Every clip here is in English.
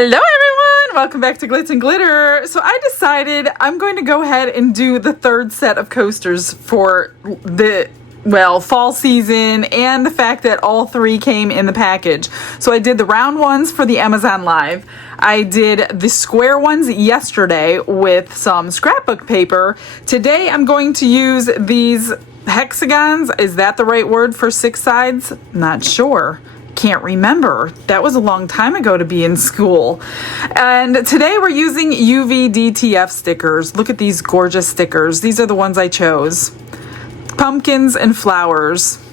Hello everyone! Welcome back to Glitz and Glitter. So I decided I'm going to go ahead and do the third set of coasters for the, well, fall season and the fact that all three came in the package. So I did the round ones for the Amazon Live. I did the square ones yesterday with some scrapbook paper. Today I'm going to use these hexagons. Is that the right word for 6 sides? Not sure. Can't remember. That was a long time ago to be in school. And today we're using UV DTF stickers. Look at these gorgeous stickers. These are the ones I chose. Pumpkins and flowers.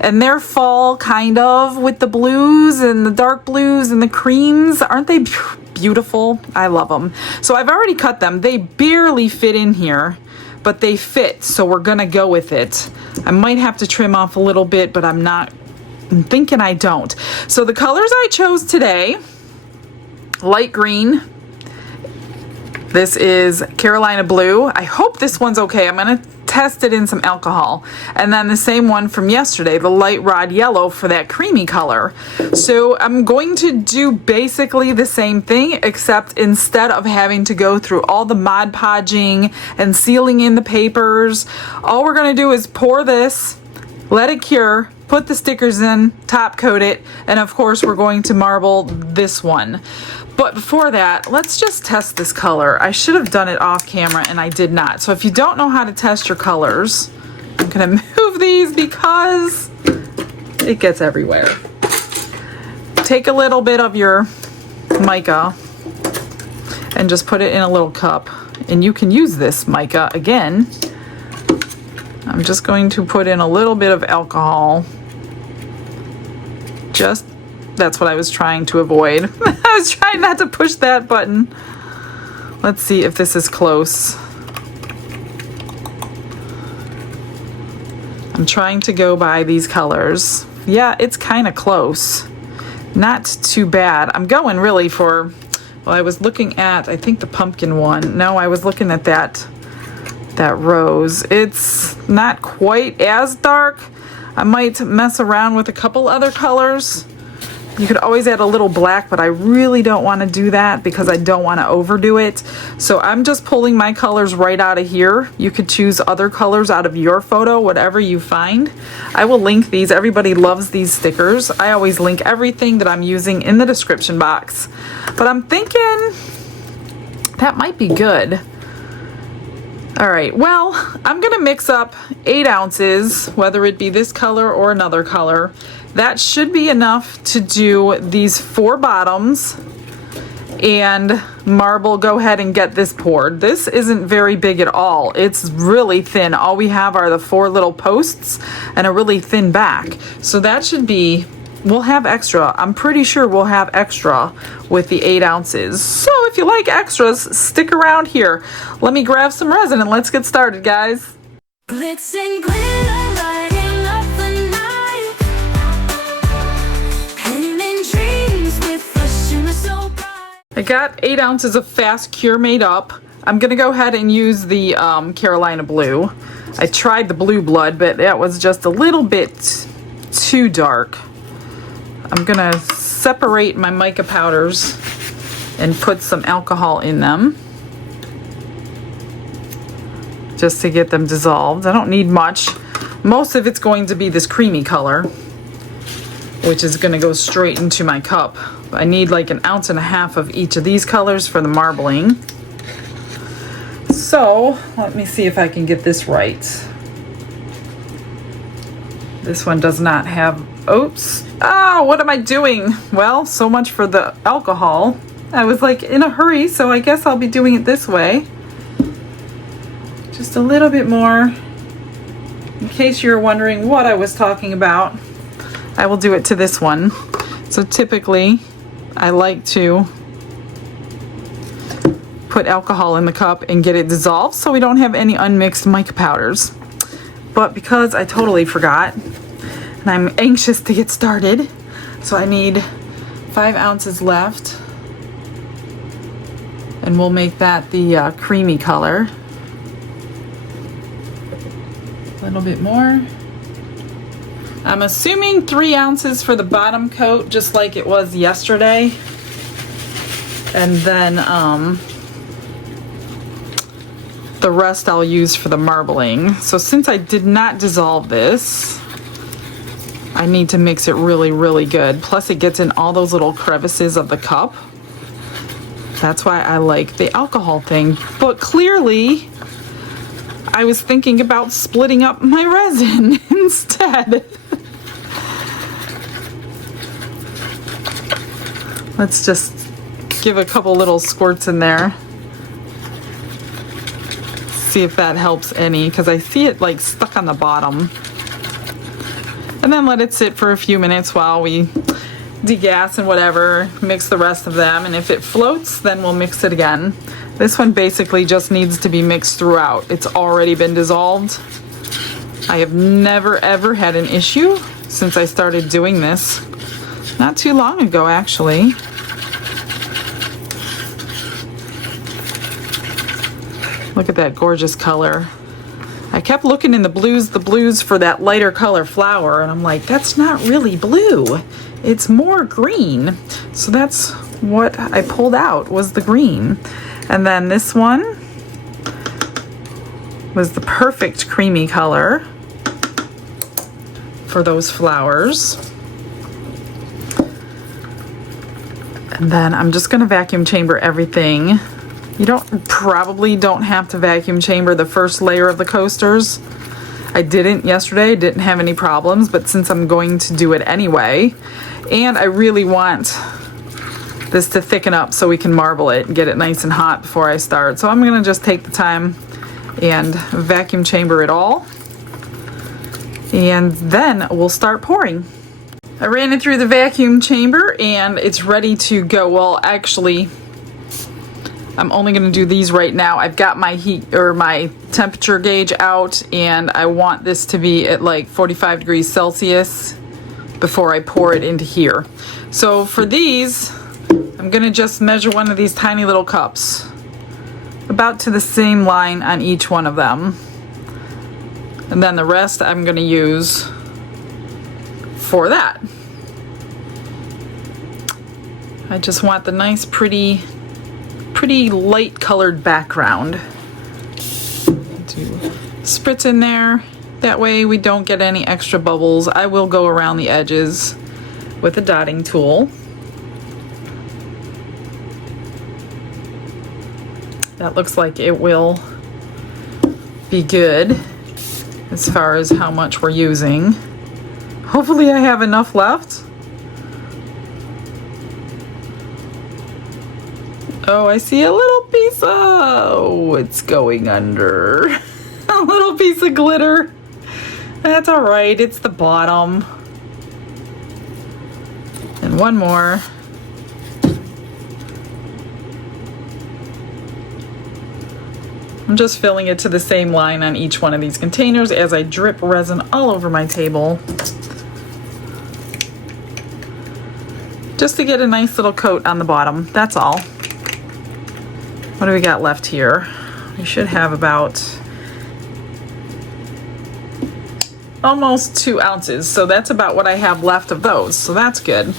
And they're fall kind of with the blues and the dark blues and the creams. Aren't they beautiful? I love them. So I've already cut them. They barely fit in here, but they fit. So we're gonna go with it. I might have to trim off a little bit, but I'm thinking I don't. So the colors I chose today, light green. This is Carolina blue. I hope this one's okay. I'm gonna test it in some alcohol. And then the same one from yesterday, the light rod yellow for that creamy color. So I'm going to do basically the same thing, except instead of having to go through all the Mod Podging and sealing in the papers, all we're gonna do is pour this, let it cure, put the stickers in, top coat it, and of course we're going to marble this one. But before that, let's just test this color. I should have done it off camera and I did not. So if you don't know how to test your colors, I'm gonna move these because it gets everywhere. Take a little bit of your mica and just put it in a little cup. And you can use this mica again. I'm just going to put in a little bit of alcohol. That's what I was trying to avoid. I was trying not to push that button. Let's see if this is close. I'm trying to go by these colors. Yeah, it's kind of close. Not too bad. I'm going really for, well, I was looking at, I think the pumpkin one. No, I was looking at that rose. It's not quite as dark. I might mess around with a couple other colors. You could always add a little black, but I really don't want to do that because I don't want to overdo it. So I'm just pulling my colors right out of here. You could choose other colors out of your photo, whatever you find. I will link these. Everybody loves these stickers. I always link everything that I'm using in the description box. But I'm thinking that might be good. All right, well, I'm gonna mix up 8 ounces, whether it be this color or another color. That should be enough to do these 4 bottoms and marble. Go ahead and get this poured. This isn't very big at all. It's really thin. All we have are the 4 little posts and a really thin back. So that should be, we'll have extra. I'm pretty sure we'll have extra with the 8 ounces. So if you like extras, stick around here. Let me grab some resin and let's get started, guys. Glitz and glitter, lighting up the night. Painting dreams with a shimmer so bright. I got 8 ounces of fast cure made up. I'm gonna go ahead and use the Carolina blue. I tried the blue blood, but that was just a little bit too dark. I'm gonna separate my mica powders and put some alcohol in them just to get them dissolved. I don't need much. Most of it's going to be this creamy color, which is gonna go straight into my cup. I need like 1.5 ounces of each of these colors for the marbling. So let me see if I can get this right. This one does not have, oops. Oh, what am I doing? Well, so much for the alcohol. I was like in a hurry, so I guess I'll be doing it this way. Just a little bit more. In case you're wondering what I was talking about, I will do it to this one. So typically, I like to put alcohol in the cup and get it dissolved so we don't have any unmixed mica powders. But because I totally forgot, and I'm anxious to get started, so I need 5 ounces left, and we'll make that the creamy color. A little bit more. I'm assuming 3 ounces for the bottom coat, just like it was yesterday. And then the rest I'll use for the marbling. So since I did not dissolve this, I need to mix it really, really good. Plus it gets in all those little crevices of the cup. That's why I like the alcohol thing. But clearly, I was thinking about splitting up my resin instead. Let's just give a couple little squirts in there. See if that helps any, because I see it like stuck on the bottom. And then let it sit for a few minutes while we degas and whatever, mix the rest of them, and if it floats, then we'll mix it again. This one basically just needs to be mixed throughout. It's already been dissolved. I have never ever had an issue since I started doing this. Not too long ago, actually. Look at that gorgeous color. I kept looking in the blues for that lighter color flower, and I'm like, that's not really blue. It's more green. So that's what I pulled out, was the green. And then this one was the perfect creamy color for those flowers. And then I'm just gonna vacuum chamber everything. You probably don't have to vacuum chamber the first layer of the coasters. I didn't yesterday, didn't have any problems, but since I'm going to do it anyway, and I really want this to thicken up so we can marble it and get it nice and hot before I start. So I'm gonna just take the time and vacuum chamber it all, and then we'll start pouring. I ran it through the vacuum chamber and it's ready to go. Well, actually, I'm only going to do these right now. I've got my heat or my temperature gauge out, and I want this to be at like 45 degrees Celsius before I pour it into here. So for these, I'm going to just measure one of these tiny little cups, about to the same line on each one of them. And then the rest I'm going to use for that. I just want the nice, pretty light colored background. Do spritz in there. That way we don't get any extra bubbles. I will go around the edges with a dotting tool. That looks like it will be good as far as how much we're using. Hopefully I have enough left. Oh, I see a little piece of, oh, it's going under. A little piece of glitter. That's all right, it's the bottom. And one more. I'm just filling it to the same line on each one of these containers as I drip resin all over my table. Just to get a nice little coat on the bottom, that's all. What do we got left here? We should have about almost 2 ounces. So that's about what I have left of those. So that's good.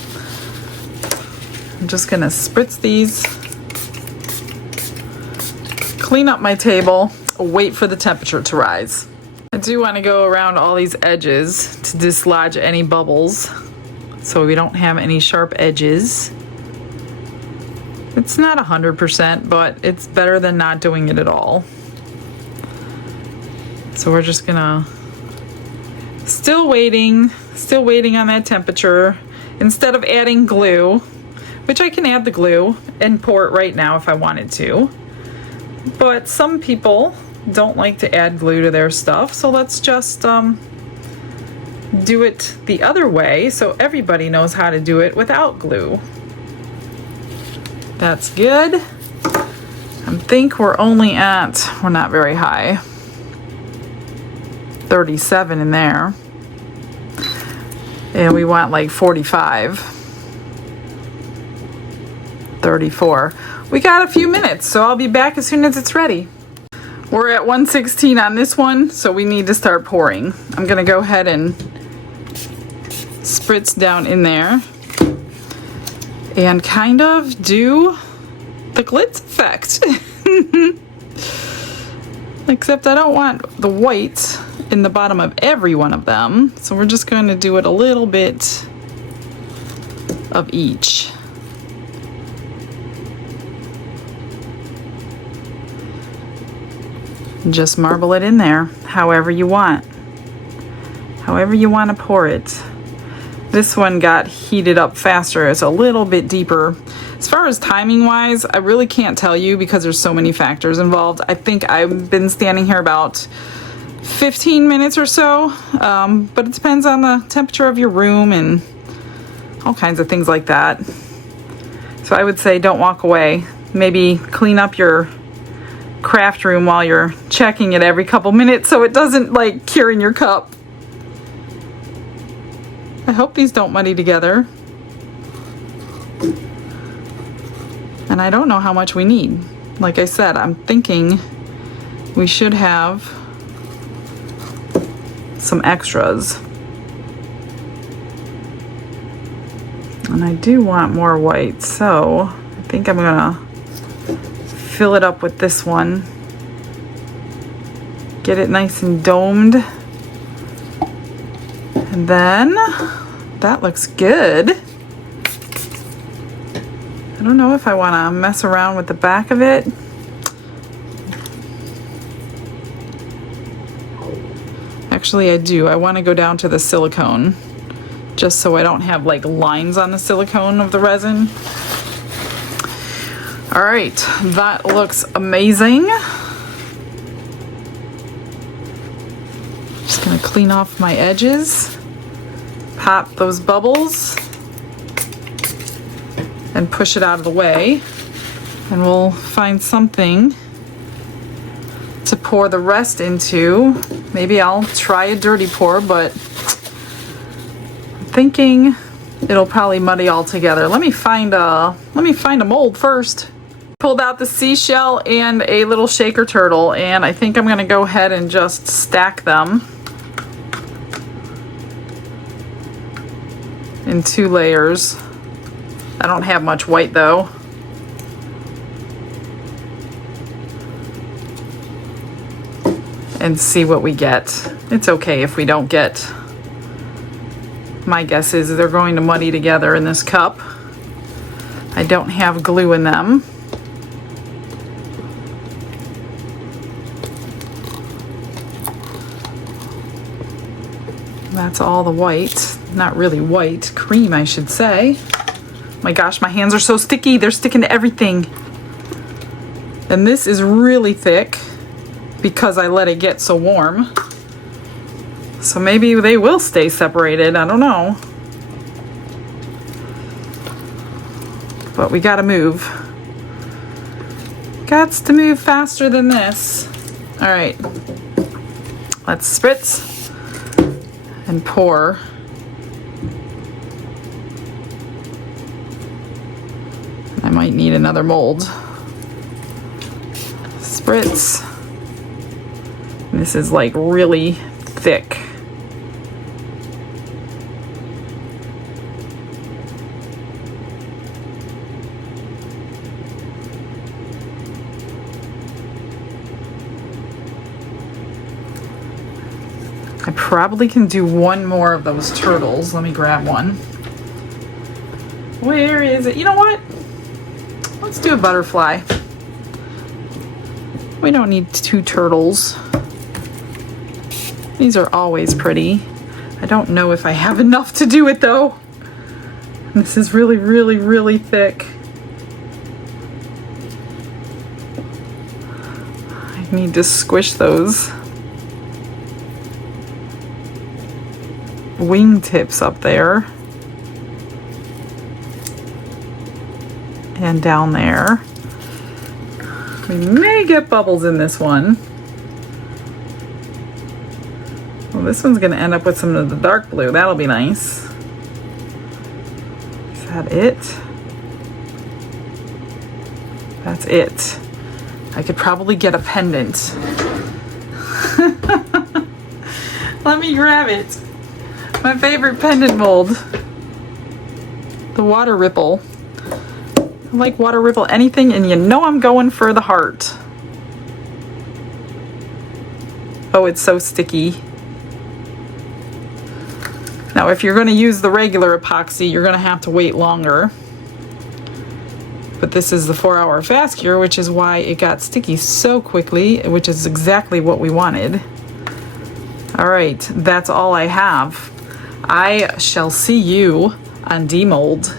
I'm just gonna spritz these, clean up my table, wait for the temperature to rise. I do want to go around all these edges to dislodge any bubbles so we don't have any sharp edges. It's not 100%, but it's better than not doing it at all. So we're just gonna, still waiting on that temperature. Instead of adding glue, which I can add the glue and pour it right now if I wanted to. But some people don't like to add glue to their stuff, so let's just do it the other way so everybody knows how to do it without glue. That's good. I think we're only at, we're not very high, 37 in there. And we want like 45, 34. We got a few minutes, so I'll be back as soon as it's ready. We're at 116 on this one, so we need to start pouring. I'm gonna go ahead and spritz down in there and kind of do the glitz effect. Except I don't want the white in the bottom of every one of them, so we're just going to do it a little bit of each. Just marble it in there however you want. However you want to pour it. This one got heated up faster. It's a little bit deeper. As far as timing wise, I really can't tell you because there's so many factors involved. I think I've been standing here about 15 minutes or so, but it depends on the temperature of your room and all kinds of things like that. So I would say don't walk away. Maybe clean up your craft room while you're checking it every couple minutes so it doesn't like cure in your cup. I hope these don't muddy together. And I don't know how much we need. Like I said, I'm thinking we should have some extras. And I do want more white, so I think I'm gonna fill it up with this one. Get it nice and domed. And then, that looks good. I don't know if I want to mess around with the back of it. Actually, I do. I want to go down to the silicone, just so I don't have like lines on the silicone of the resin. All right, that looks amazing. Just gonna clean off my edges, pop those bubbles, and push it out of the way. And we'll find something to pour the rest into. Maybe I'll try a dirty pour, but I'm thinking it'll probably muddy all together. Let me find a mold first. Pulled out the seashell and a little shaker turtle, and I think I'm gonna go ahead and just stack them in 2 layers. I don't have much white though. And see what we get. It's okay if we don't get. My guess is they're going to muddy together in this cup. I don't have glue in them. That's all the white. Not really white, cream I should say. My gosh, my hands are so sticky. They're sticking to everything. And this is really thick because I let it get so warm. So maybe they will stay separated. I don't know. But we gotta move. Gots to move faster than this. All right. Let's spritz and pour. I might need another mold. Spritz. This is like really thick. I probably can do one more of those turtles. Let me grab one. Where is it? You know what? Let's do a butterfly. We don't need 2 turtles. These are always pretty. I don't know if I have enough to do it though. This is really, really, really thick. I need to squish those wingtips up there. And down there. We may get bubbles in this one. Well, this one's gonna end up with some of the dark blue. That'll be nice. Is that it? That's it. I could probably get a pendant. Let me grab it. My favorite pendant mold. The water ripple. I like water ripple anything, and you know I'm going for the heart. Oh, it's so sticky. Now, if you're going to use the regular epoxy, you're going to have to wait longer. But this is the 4-hour fast cure, which is why it got sticky so quickly, which is exactly what we wanted. All right, that's all I have. I shall see you on demold.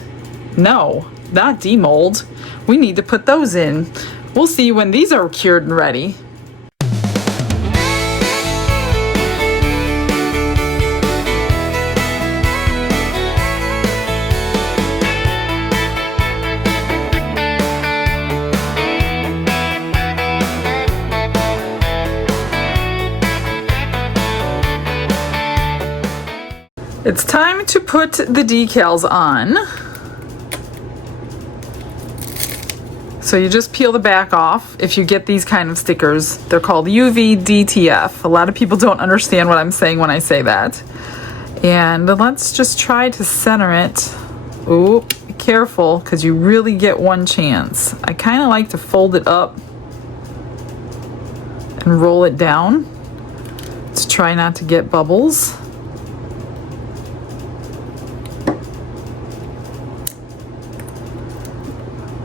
No, not demold. We need to put those in. We'll see you when these are cured and ready. It's time to put the decals on. So you just peel the back off if you get these kind of stickers. They're called UV DTF. A lot of people don't understand what I'm saying when I say that. And let's just try to center it. Ooh, be careful, because you really get one chance. I kind of like to fold it up and roll it down to try not to get bubbles.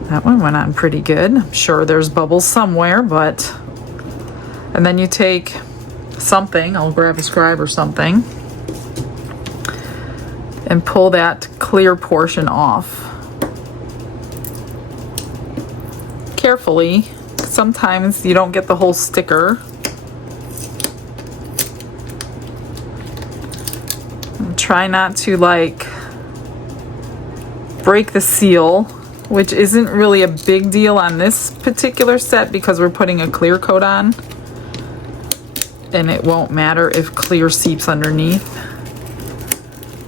That one went on pretty good. I'm sure there's bubbles somewhere, but... And then you take something, I'll grab a scribe or something, and pull that clear portion off. Carefully, sometimes you don't get the whole sticker. And try not to, like, break the seal, which isn't really a big deal on this particular set because we're putting a clear coat on, and it won't matter if clear seeps underneath.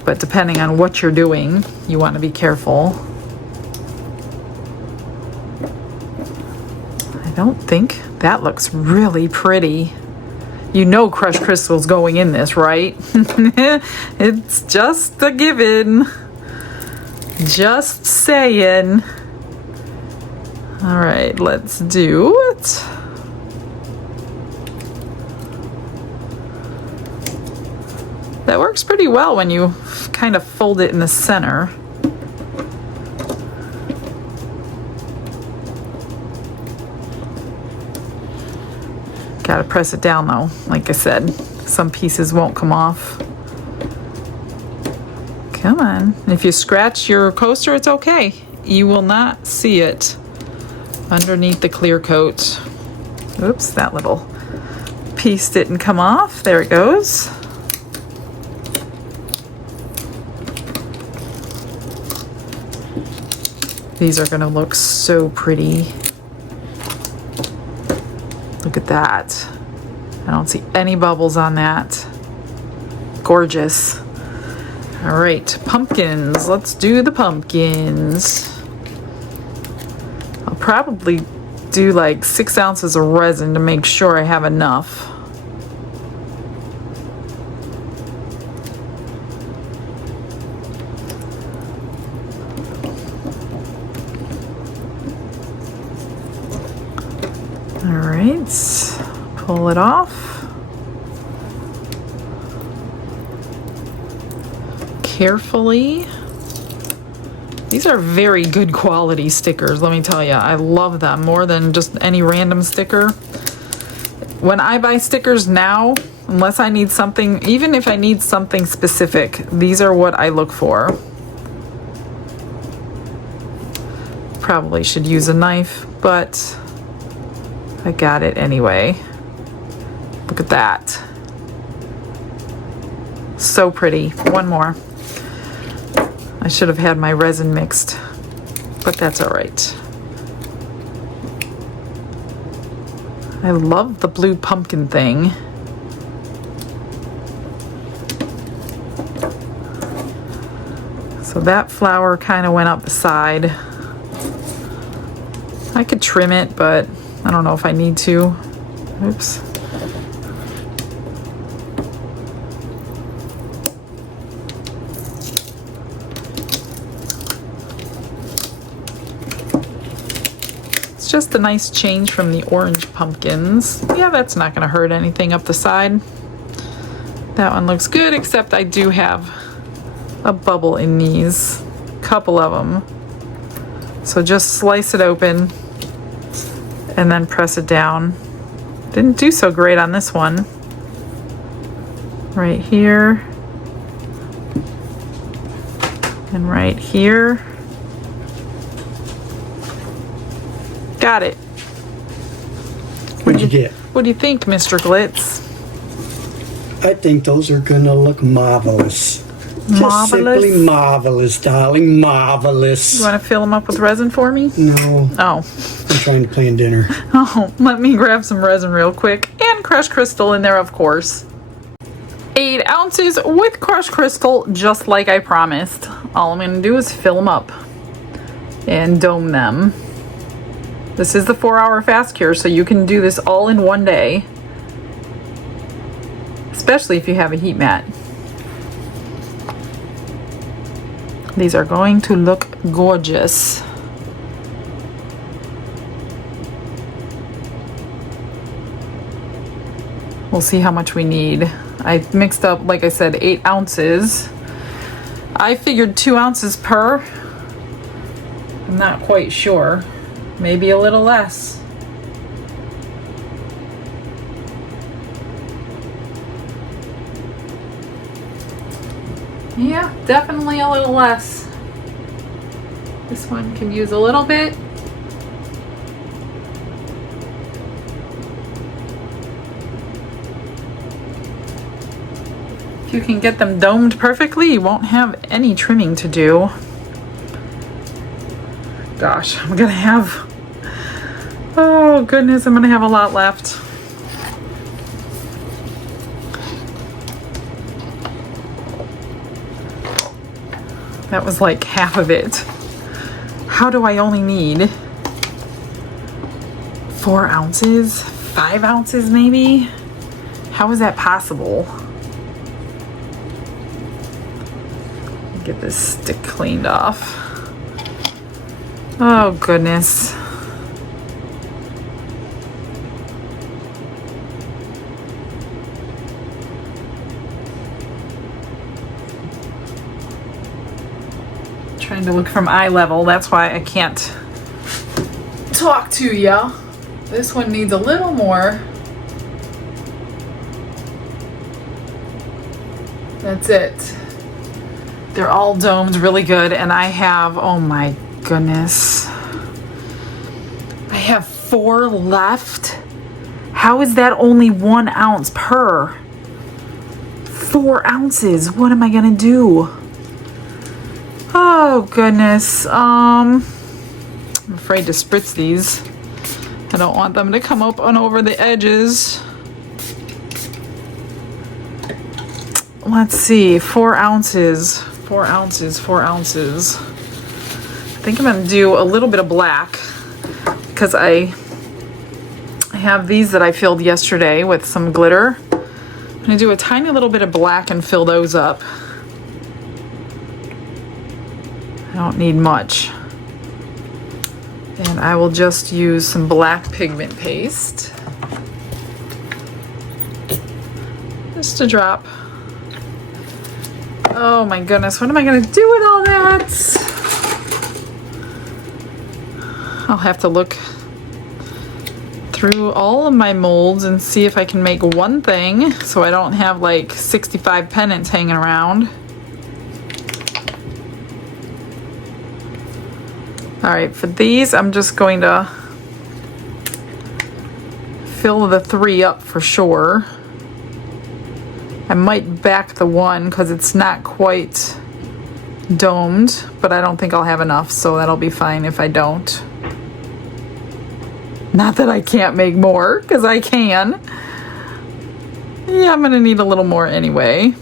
But depending on what you're doing, you want to be careful. I don't think that looks really pretty. You know crushed crystal's going in this, right? It's just a given. Just saying. All right, let's do it. That works pretty well when you kind of fold it in the center. Gotta press it down though, like I said. Some pieces won't come off. Come on. If you scratch your coaster, it's okay. You will not see it underneath the clear coat. Oops, that little piece didn't come off. There it goes. These are gonna look so pretty. Look at that. I don't see any bubbles on that. Gorgeous. All right, pumpkins. Let's do the pumpkins. I'll probably do like 6 ounces of resin to make sure I have enough. All right, pull it off. Carefully. These are very good quality stickers, let me tell you. I love them more than just any random sticker. When I buy stickers now, unless I need something, even if I need something specific, these are what I look for. Probably should use a knife, but I got it anyway. Look at that. So pretty. One more. I should have had my resin mixed, but that's all right. I love the blue pumpkin thing. So that flower kind of went up the side. I could trim it, but I don't know if I need to. Oops. It's just a nice change from the orange pumpkins. Yeah, that's not gonna hurt anything up the side. That one looks good, except I do have a bubble in these, couple of them. So just slice it open and then press it down. Didn't do so great on this one. Right here. And right here. Got it. What'd you get? What do you think, Mr. Glitz? I think those are gonna look marvelous. Marvelous? Just simply marvelous, darling. Marvelous. You want to fill them up with resin for me? No, Oh. I'm trying to plan dinner. Oh, let me grab some resin real quick. And crushed crystal in there, of course. 8 ounces with crushed crystal, just like I promised. All I'm going to do is fill them up and dome them. This is the 4-hour fast cure, so you can do this all in one day. Especially if you have a heat mat. These are going to look gorgeous. We'll see how much we need. I mixed up, like I said, 8 ounces. I figured 2 ounces per. I'm not quite sure. Maybe a little less. Yeah, definitely a little less. This one can use a little bit. If you can get them domed perfectly, you won't have any trimming to do. Gosh, I'm gonna have, oh goodness, I'm gonna have a lot left. That was like half of it. How do I only need 4 ounces? 5 ounces maybe? How is that possible? Get this stick cleaned off. Oh goodness. Trying to look from eye level, that's why I can't talk to ya. This one needs a little more. That's it. They're all domed really good, and I have, oh my goodness, I have 4 left. How is that only 1 ounce per? 4 ounces, what am I gonna do? Oh goodness, I'm afraid to spritz these. I don't want them to come up and over the edges. Let's see, 4 ounces, 4 ounces, 4 ounces. I think I'm gonna do a little bit of black because I have these that I filled yesterday with some glitter. I'm gonna do a tiny little bit of black and fill those up. I don't need much. And I will just use some black pigment paste. Just a drop. Oh my goodness, what am I gonna do with all that? I'll have to look through all of my molds and see if I can make one thing so I don't have like 65 pennants hanging around. Alright, for these I'm just going to fill the 3 up for sure. I might back the 1 because it's not quite domed, but I don't think I'll have enough, so that'll be fine if I don't. Not that I can't make more, because I can. Yeah, I'm gonna need a little more anyway.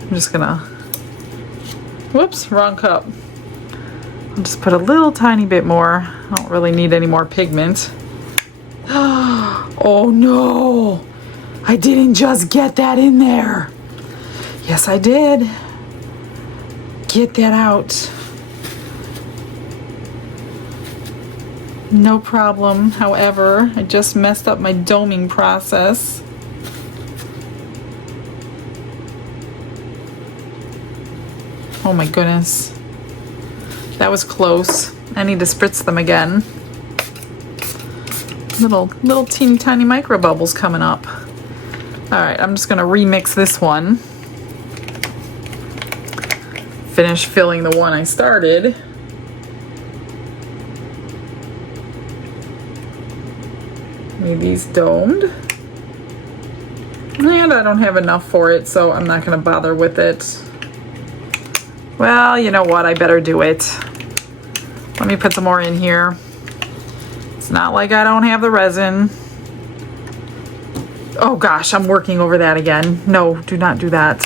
I'm just gonna, whoops, wrong cup. I'll just put a little tiny bit more. I don't really need any more pigment. Oh no, I didn't just get that in there. Yes, I did. Get that out. No problem. However, I just messed up my doming process. Oh my goodness. That was close. I need to spritz them again. Little teeny tiny micro bubbles coming up. Alright, I'm just gonna remix this one. Finish filling the one I started. Need these domed. And I don't have enough for it, so I'm not gonna bother with it. Well, you know what? I better do it. Let me put some more in here. It's not like I don't have the resin. Oh gosh, I'm working over that again. No, do not do that.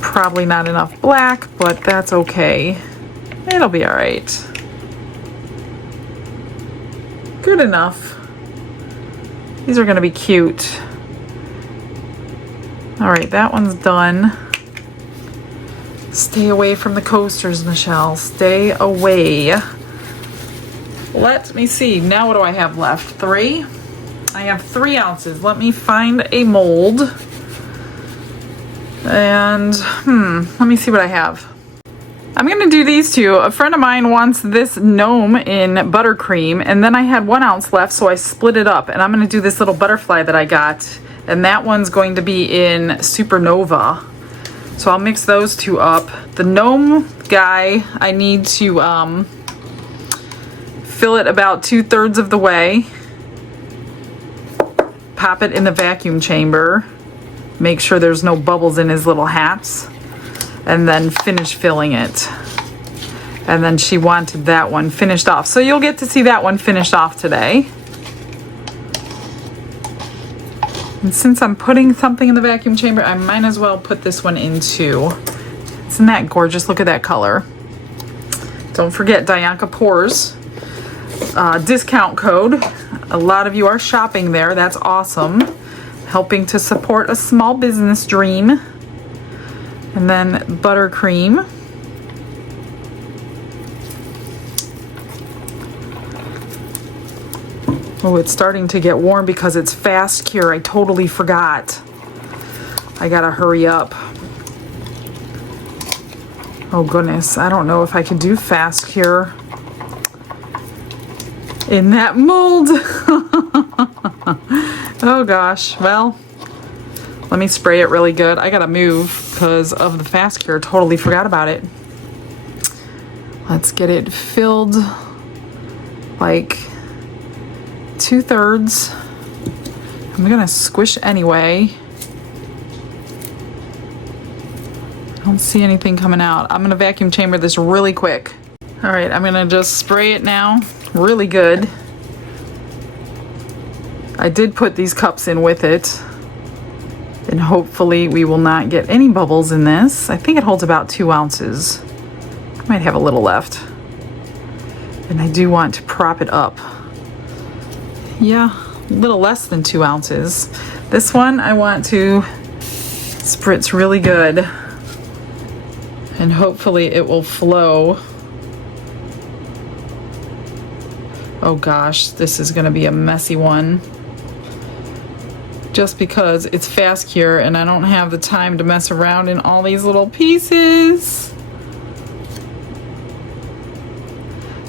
Probably not enough black, but that's okay. It'll be all right. Good enough. These are gonna be cute. All right, that one's done. Stay away from the coasters, Michelle. Stay away. Let me see. Now what do I have left? 3? I have 3 ounces. Let me find a mold. And, let me see what I have. I'm gonna do these two. A friend of mine wants this gnome in buttercream, and then I had 1 ounce left, so I split it up. And I'm gonna do this little butterfly that I got. And that one's going to be in Supernova. So I'll mix those two up. The gnome guy, I need to fill it about 2/3 of the way. Pop it in the vacuum chamber. Make sure there's no bubbles in his little hats. And then finish filling it. And then she wanted that one finished off. So you'll get to see that one finished off today. And since I'm putting something in the vacuum chamber, I might as well put this one in too. Isn't that gorgeous? Look at that color. Don't forget Dianca Pours discount code. A lot of you are shopping there. That's awesome. Helping to support a small business dream. And then buttercream. Oh, it's starting to get warm because it's fast cure. I totally forgot. I gotta hurry up. Oh goodness, I don't know if I can do fast cure in that mold. Oh gosh, well, let me spray it really good. I gotta move because of the fast cure. Totally forgot about it. Let's get it filled like 2/3. I'm gonna squish anyway. I don't see anything coming out. I'm gonna vacuum chamber this really quick. All right, I'm gonna just spray it now really good. I did put these cups in with it, and hopefully we will not get any bubbles in this. I think it holds about 2 ounces. I might have a little left. And I do want to prop it up. Yeah, a little less than 2 ounces. This one I want to spritz really good, and hopefully it will flow. Oh gosh, this is gonna be a messy one. Just because it's fast cure and I don't have the time to mess around in all these little pieces.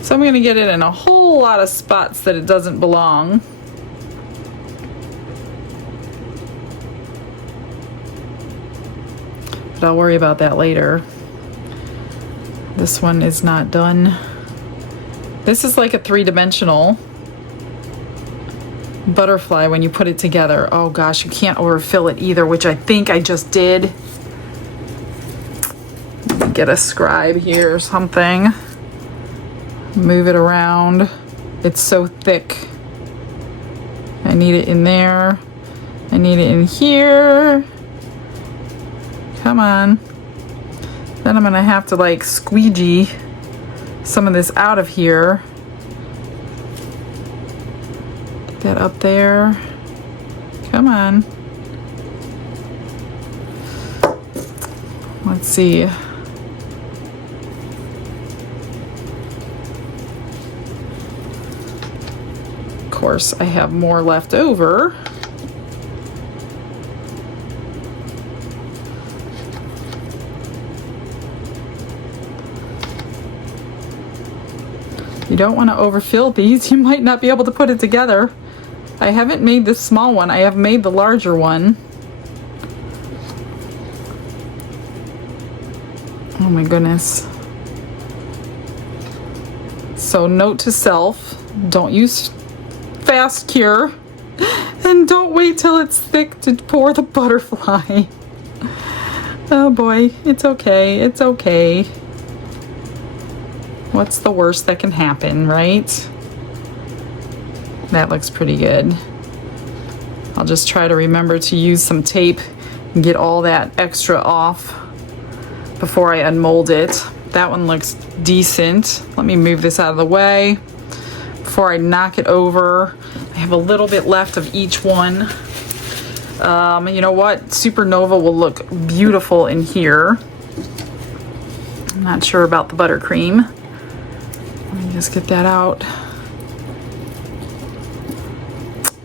So I'm gonna get it in a whole lot of spots that it doesn't belong. But I'll worry about that later. This one is not done. This is like a 3-dimensional butterfly when you put it together. Oh gosh, you can't overfill it either, which I think I just did. Let me get a scribe here or something. Move it around. It's so thick. I need it in there. I need it in here. Come on. Then I'm gonna have to like squeegee some of this out of here. Get that up there. Come on. Let's see. course, I have more left over. You don't want to overfill these. You might not be able to put it together. I haven't made this small one. I have made the larger one. Oh my goodness. So note to self, don't use fast cure and don't wait till it's thick to pour the butterfly. Oh boy, it's okay, it's okay. What's the worst that can happen, right? That looks pretty good. I'll just try to remember to use some tape and get all that extra off before I unmold it. That one looks decent. Let me move this out of the way before I knock it over. I have a little bit left of each one. You know what? Supernova will look beautiful in here. I'm not sure about the buttercream. Let me just get that out.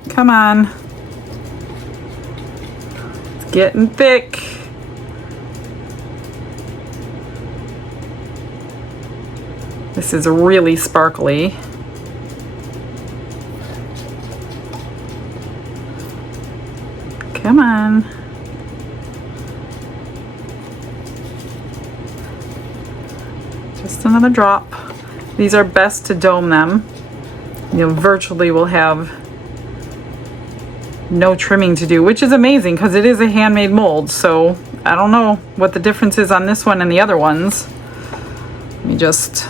Come on. It's getting thick. This is really sparkly. Come on. Just another drop. These are best to dome them. You virtually will have no trimming to do, which is amazing because it is a handmade mold. So I don't know what the difference is on this one and the other ones. Let me just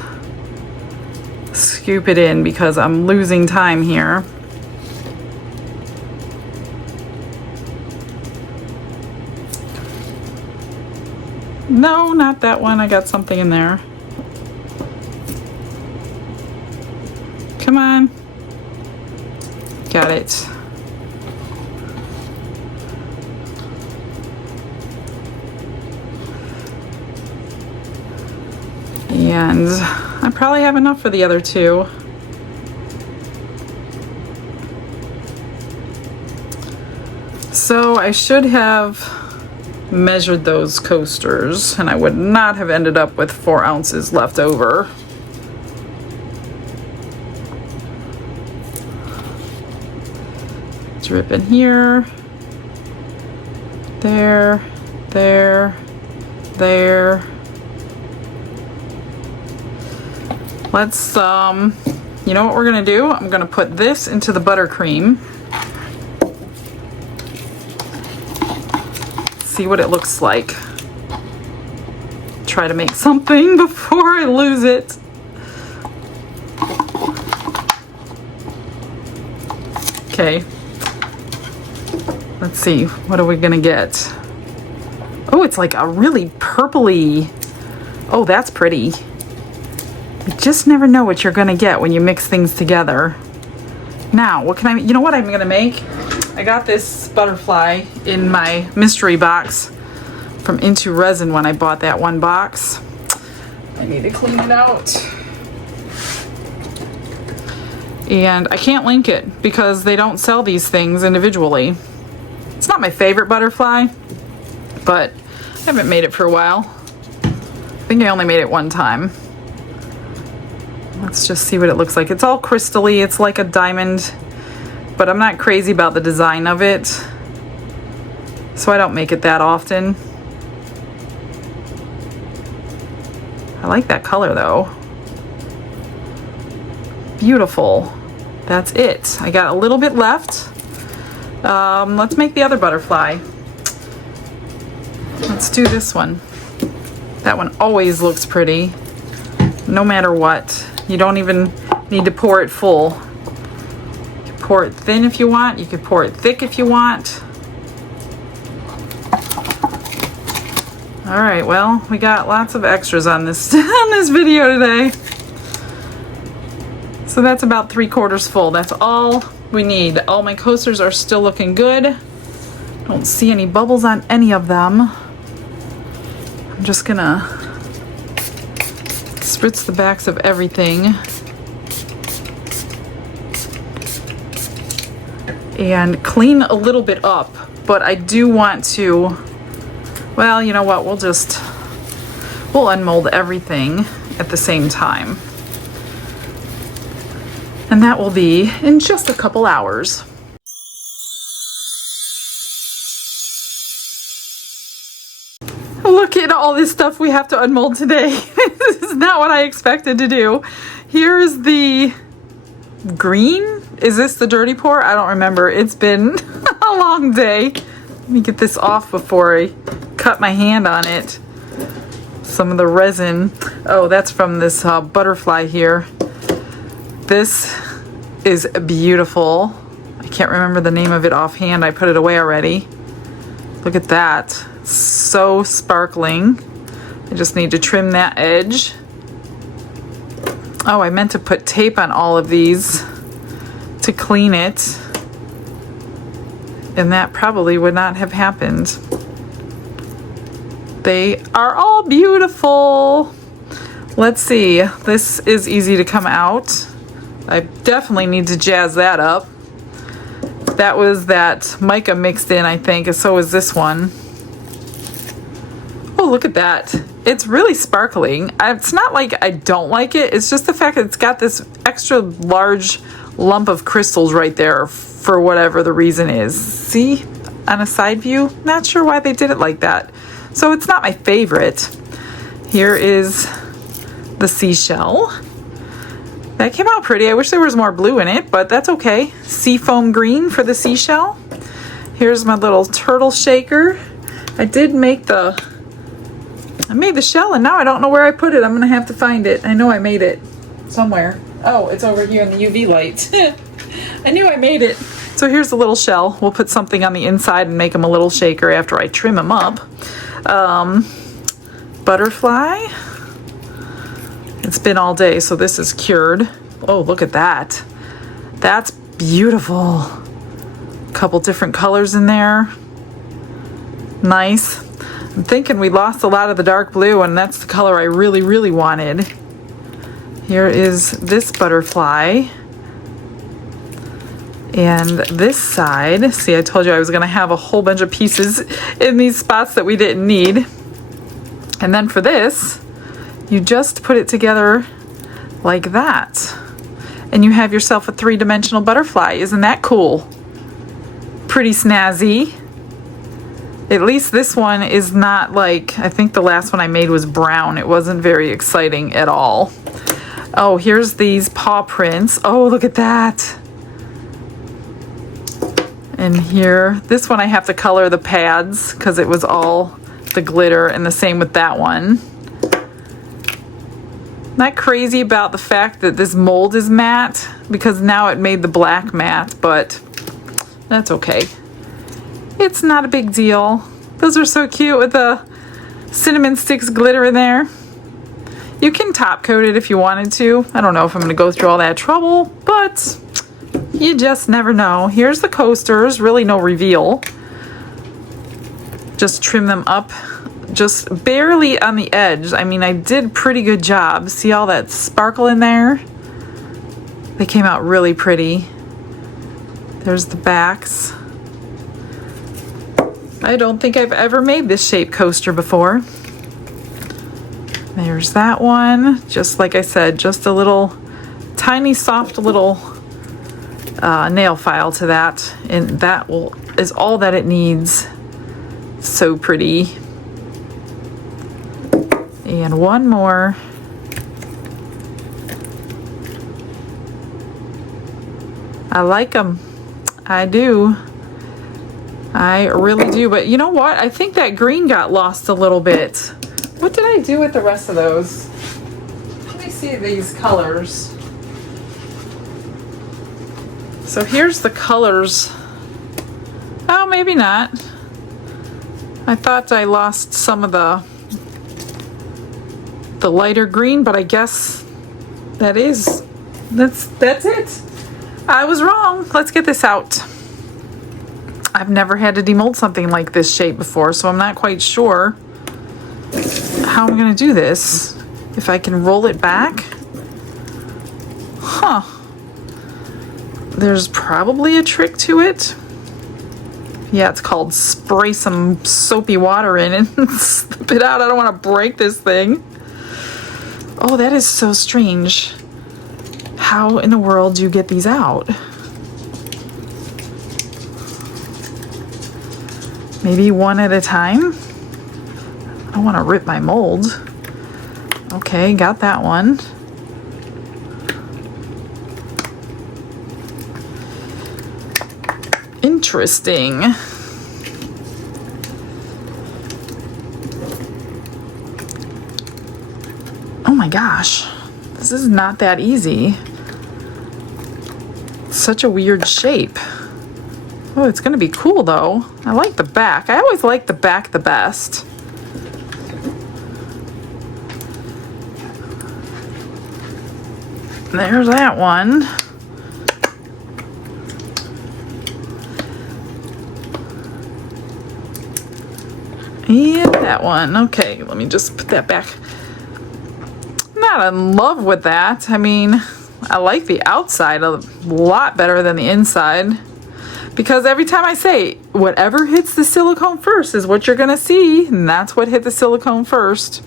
scoop it in because I'm losing time here. No, not that one. I got something in there. Come on. Got it. And I probably have enough for the other two. So I should have measured those coasters and I would not have ended up with 4 ounces left over. Drip in here, there, there, there. Let's, you know what we're gonna do? I'm gonna put this into the buttercream. See what it looks like. Try to make something before I lose it. Okay. Let's see, what are we gonna get? Oh, it's like a really purpley. Oh, that's pretty. You just never know what you're gonna get when you mix things together. Now, what can I, you know what I'm gonna make? I got this butterfly in my mystery box from Into Resin when I bought that one box. I need to clean it out. And I can't link it because they don't sell these things individually. It's not my favorite butterfly, but I haven't made it for a while. I think I only made it one time. Let's just see what it looks like. It's all crystally, it's like a diamond, but I'm not crazy about the design of it, so I don't make it that often. I like that color though. Beautiful. That's it. I got a little bit left. Let's make the other butterfly. Let's do this one. That one always looks pretty, no matter what. You don't even need to pour it full. You can pour it thin if you want. You could pour it thick if you want. All right, well, we got lots of extras on this on this video today. So that's about 3/4 full. That's all we need. All my coasters are still looking good. Don't see any bubbles on any of them. I'm just gonna spritz the backs of everything. and clean a little bit up, but I do want to, well, you know what, we'll unmold everything at the same time. And that will be in just a couple hours. Look at all this stuff we have to unmold today. This is not what I expected to do. Here's the green. Is this the dirty pour? I don't remember. It's been a long day. Let me get this off before I cut my hand on it. Some of the resin. Oh, that's from this butterfly here. This is beautiful. I can't remember the name of it offhand. I put it away already. Look at that. So sparkling. I just need to trim that edge. Oh, I meant to put tape on all of these to clean it, and that probably would not have happened. They are all beautiful. Let's see. This is easy to come out. I definitely need to jazz that up. That was that mica mixed in, I think, and so is this one. Oh, look at that. It's really sparkling. It's not like I don't like it. It's just the fact that it's got this extra large lump of crystals right there for whatever the reason is. See? On a side view? Not sure why they did it like that. So it's not my favorite. Here is the seashell. That came out pretty. I wish there was more blue in it, but that's okay. Seafoam green for the seashell. Here's my little turtle shaker. I made the shell, and now I don't know where I put it. I'm gonna have to find it. I know I made it somewhere. Oh, it's over here in the UV light. I knew I made it. So here's the little shell. We'll put something on the inside and make them a little shaker after I trim them up. Butterfly. It's been all day, so this is cured. Oh, look at that. That's beautiful. A couple different colors in there. Nice. I'm thinking we lost a lot of the dark blue, and that's the color I really, really wanted. Here is this butterfly. And this side, see, I told you I was going to have a whole bunch of pieces in these spots that we didn't need. And then for this, you just put it together like that. And you have yourself a three-dimensional butterfly. Isn't that cool? Pretty snazzy. At least this one is not like, I think the last one I made was brown. It wasn't very exciting at all. Oh, here's these paw prints. Oh, look at that. And here, this one I have to color the pads because it was all the glitter, and the same with that one. Not crazy about the fact that this mold is matte because now it made the black matte, but that's okay. It's not a big deal. Those are so cute with the cinnamon sticks glitter in there. You can top coat it if you wanted to. I don't know if I'm going to go through all that trouble, but you just never know. Here's the coasters. Really no reveal. Just trim them up just barely on the edge. I mean, I did pretty good job. See all that sparkle in there? They came out really pretty. There's the backs. I don't think I've ever made this shape coaster before. There's that one. Just like I said, just a little tiny soft little nail file to that, and that is all that it needs. So pretty. And one more. I like them. I do. I really do. But you know what? I think that green got lost a little bit. What did I do with the rest of those? Let me see these colors. So here's the colors. Oh, maybe not. I thought I lost some of the lighter green, but I guess that's it. I was wrong. Let's get this out. I've never had to demold something like this shape before, so I'm not quite sure how I'm going to do this. If I can roll it back. Huh. there's probably a trick to it. Yeah, it's called spray some soapy water in and slip it out. I don't want to break this thing. Oh, that is so strange. How in the world do you get these out? Maybe one at a time? I don't want to rip my mold. Okay, got that one. Interesting. Oh my gosh, this is not that easy. Such a weird shape. Oh, it's gonna be cool though. I like the back. I always like the back the best. There's that one. And that one. Okay, let me just put that back. I'm not in love with that. I mean, I like the outside a lot better than the inside. Because every time I say, whatever hits the silicone first is what you're gonna see, and that's what hit the silicone first.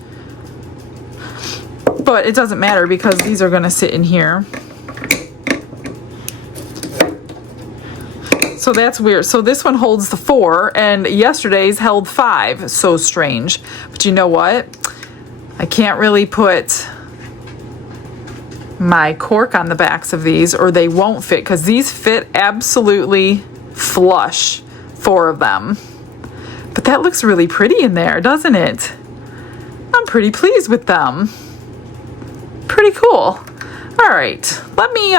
But it doesn't matter because these are gonna sit in here. So that's weird. So this one holds the 4 and yesterday's held 5. So strange. But you know what? I can't really put my cork on the backs of these or they won't fit because these fit absolutely flush, 4 of them. But that looks really pretty in there, doesn't it? I'm pretty pleased with them. Pretty cool. All right, let me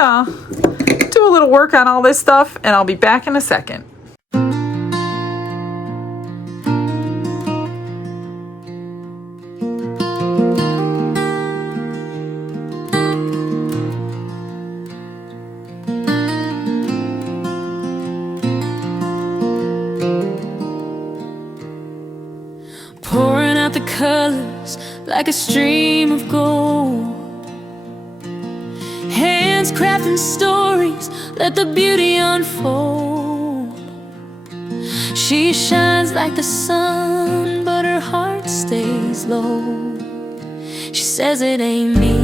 do a little work on all this stuff and I'll be back in a second. Pouring out the colors like a stream of gold. Hands crafting stories, let the beauty unfold. She shines like the sun, but her heart stays low. She says it ain't me,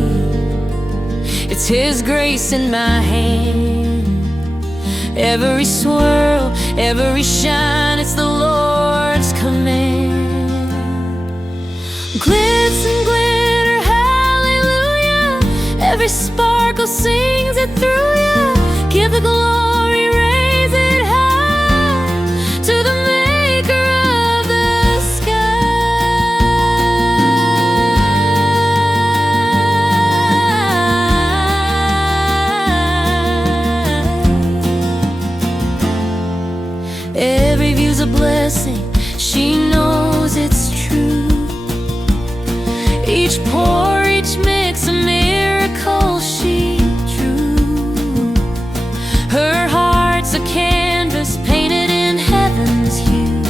it's His grace in my hand. Every swirl, every shine, it's the Lord's command. Glitz and glitter, hallelujah. Every sparkle sings it through you. Give the glory, raise it high to the maker of the sky. Every view's a blessing, she knows it's true. Each pour, each mix, a miracle she drew. Her heart's a canvas painted in heaven's hue.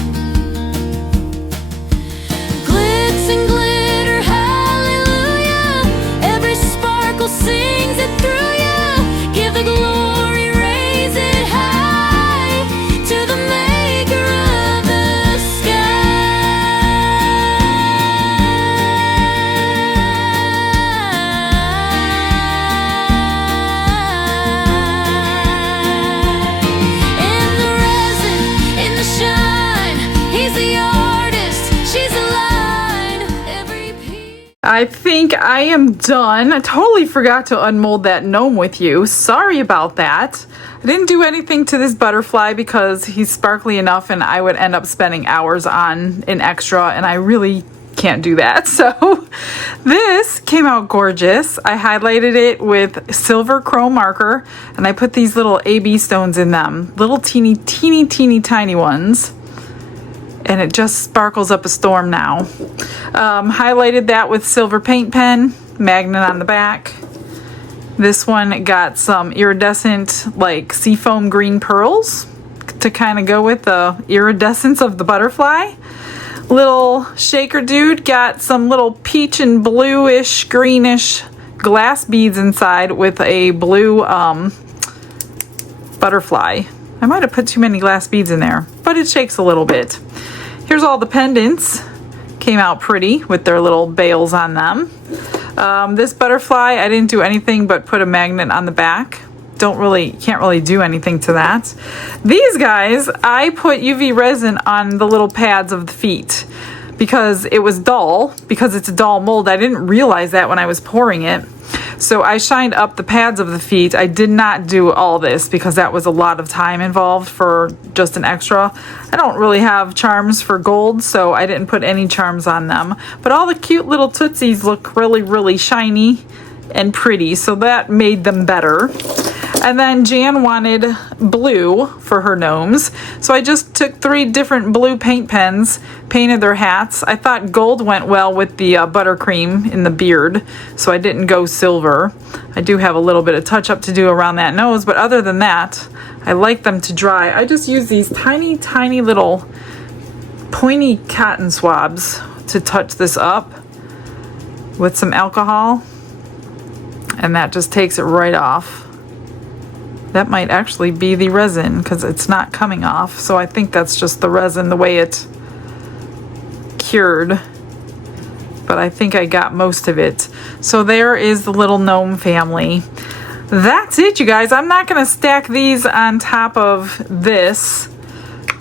Glitz and glitter, hallelujah. Every sparkle sings it through you. Give the glory, raise it high to the maker of the sky. In the resin, in the shine, He's the artist, she's the line. Every piece. I think I am done. I totally forgot to unmold that gnome with you. Sorry about that. I didn't do anything to this butterfly because he's sparkly enough and I would end up spending hours on an extra and I really can't do that. So this came out gorgeous. I highlighted it with silver chrome marker and I put these little AB stones in them. Little teeny tiny ones. And it just sparkles up a storm now. Highlighted that with silver paint pen, magnet on the back. This one got some iridescent like seafoam green pearls to kind of go with the iridescence of the butterfly. Little shaker dude got some little peach and bluish, greenish glass beads inside with a blue butterfly. I might have put too many glass beads in there, but it shakes a little bit. Here's all the pendants. Came out pretty with their little bails on them. This butterfly, I didn't do anything but put a magnet on the back. Can't really do anything to that. These guys, I put UV resin on the little pads of the feet because it was dull, because it's a dull mold. I didn't realize that when I was pouring it. So I shined up the pads of the feet. I did not do all this because that was a lot of time involved for just an extra. I don't really have charms for gold, so I didn't put any charms on them. But all the cute little tootsies look really, really shiny and pretty, so that made them better. And then Jan wanted blue for her gnomes, so I just took 3 different blue paint pens, painted their hats. I thought gold went well with the buttercream in the beard, so I didn't go silver. I do have a little bit of touch up to do around that nose, but other than that, I like them to dry. I just use these tiny, tiny little pointy cotton swabs to touch this up with some alcohol, and that just takes it right off. That might actually be the resin because it's not coming off. So I think that's just the resin, the way it cured. But I think I got most of it. So there is the little gnome family. That's it, you guys. I'm not going to stack these on top of this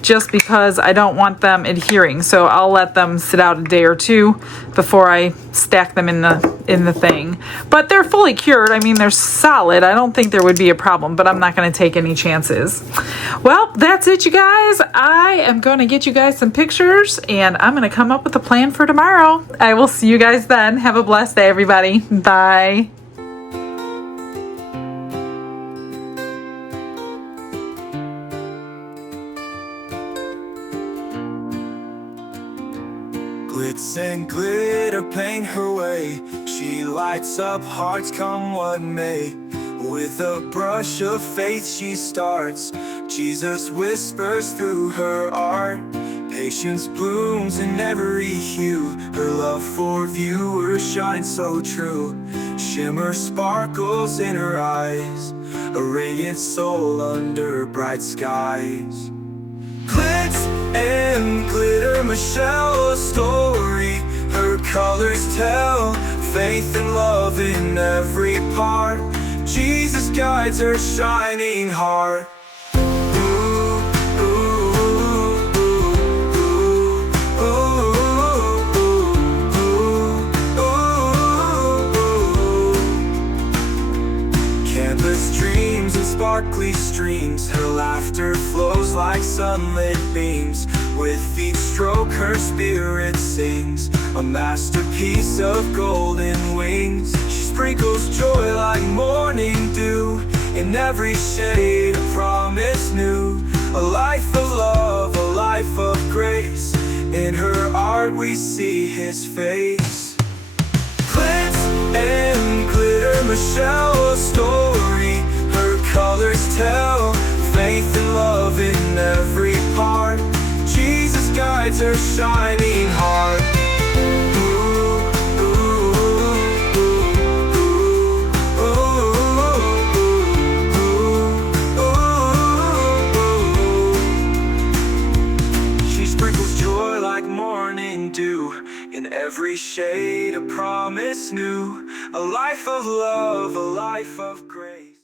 just because I don't want them adhering. So I'll let them sit out a day or two before I stack them in the thing. But they're fully cured. I mean, they're solid. I don't think there would be a problem, but I'm not going to take any chances. Well, that's it, you guys. I am going to get you guys some pictures, and I'm going to come up with a plan for tomorrow. I will see you guys then. Have a blessed day, everybody. Bye. Glitz and glitter paint her way. She lights up hearts come what may. With a brush of faith she starts. Jesus whispers through her art. Patience blooms in every hue. Her love for viewers shines so true. Shimmer sparkles in her eyes. A radiant soul under bright skies. Glitz and glitter, Michelle, a story. Her colors tell faith and love in every part. Jesus guides her shining heart. Ooh, ooh, ooh, ooh, ooh, ooh. Canvas dreams and sparkly streams. Her laughter flows like sunlit beams. With each stroke her spirit sings, a masterpiece of golden wings. She sprinkles joy like morning dew, in every shade a promise new. A life of love, a life of grace. In her art we see his face. Glitz and glitter, Michelle, a story. Her colors tell faith and love in every part. Jesus guides her shining heart. Ooh, ooh, ooh, ooh, ooh, ooh. She sprinkles joy like morning dew, in every shade a promise new. A life of love, a life of grace.